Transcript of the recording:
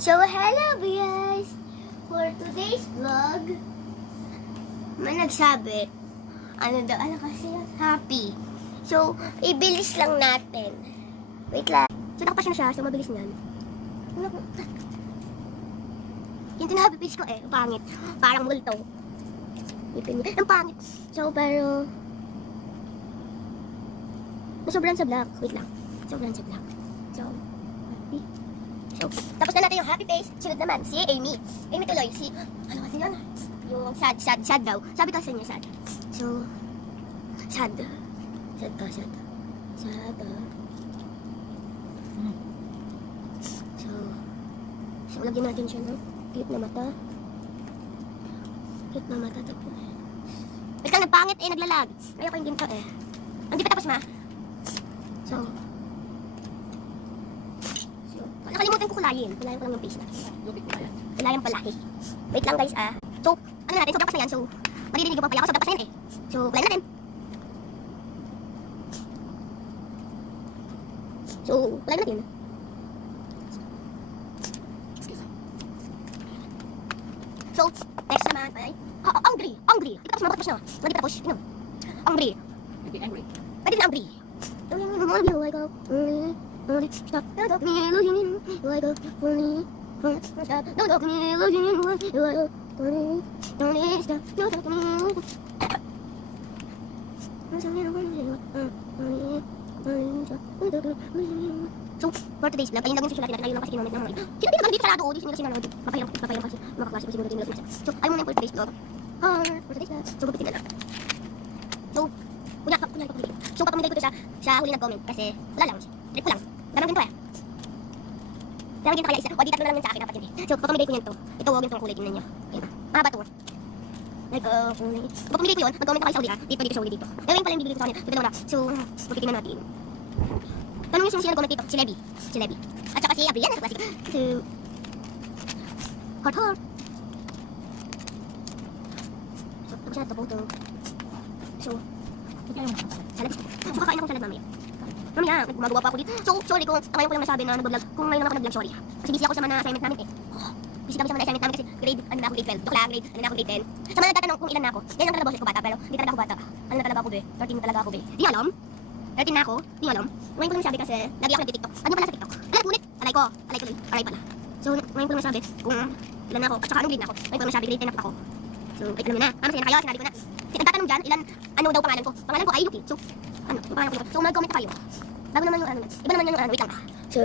So, hello guys! For today's vlog, may nagsabi, ano kasi, happy. So, ibilis lang natin. Wait lang. So, nakapasya na siya, so mabilis niyan. Yung tinahappy face ko ang pangit. Parang multo. Ang pangit. So, pero, sobrang sa black. Wait lang. Sobrang sa black. So, happy. So, tapos na natin yung happy face. Sunod naman, si Amy. Amy tuloy, ano kasi yun? Yung sad daw. Sabi ko sa inyo, sad. So, sad. So, lagyan natin siya, no? Cute na mata. Tapos. Wait lang, nagpangit naglalag. Ayoko yung ginto Hindi pa tapos, ma. So, nakalimutan ko kulayin. Kulayin ko lang yung face na. Kulayin pala Wait lang guys So, ano natin? Sobrang pas na yan. So, maririnig ko pa pala ako. Sobrang pas na yan So, kulayin natin. So, kulayin natin. So, next naman ay angry. Hindi pa tapos na. Hindi pa tapos. Angry. Pwede din angry. Stop. Don't talk me, losing like a funny. Stop. Don't talk me, losing like a funny. Don't stop. Don't talk me. So, for today's vlog, ayun lang yung susulat natin. Ayun lang kasi kinamit ng mga sino pinag dito sarado? Di sino kasi nanonood. Mapahirap kasi makaklase kasi muna din. So, ayun muna yung for today's vlog. For today's vlog. So, gupitin na lang. So, kunyari ko pumili. So, papamigay ko ito sa huli nag-comment kasi wala lang. Trip ko lang. Damang din to Damang din to kaya isa. O, di tatlo na lang yun sa akin. Dapat yun So, papamigay ko yun to. Ito, huwag yung kulay. Tingnan nyo. Yan mahaba to. Papamigay ko yun. Mag-comment ako sa huli Dito sa huli dito. Gawin pala yung bibigay ko sa kanya. Dito na. So, magtitingnan natin. Tanong nyo sino nag-comment dito. Si Levi. At saka si Abrian. So, heart. So, tapos na ito photo. So, salad. So, kakain akong salad mamaya. Gumagawa pa ako dito. So, sorry kung ngayon ko lang nasabi na nag-vlog. Kung ngayon ako nag-vlog, sorry. Kasi busy ako sa mga assignment namin Busy kami sa mga assignment namin kasi grade 12. Joke lang, grade 10. Sa mga nagtatanong kung ilan na ako. Yan lang talaga boses ko bata, pero hindi talaga ako bata. Ano na talaga ako 13 na talaga ako Di alam? 13 na ako? Di alam? Ngayon ko lang nasabi kasi lagi ako nag-tiktok. Ano pala sa TikTok? Ulit. Alay ko rin. Alay pala. So, ngayon ko lang nasabi kung ilan na ako. At saka anong grade na ako. Ngayon ko lang nasabi grade 10 na ako. So, wait naman na. Masaya na kayo, sinabi ko na. Nagtatanong dyan, ano daw pangalan ko? Pangalan ko ay Yuki. So, yung pangalan ko. So, mag-comment na kayo. Bago naman yung Iba naman yung wait lang. So,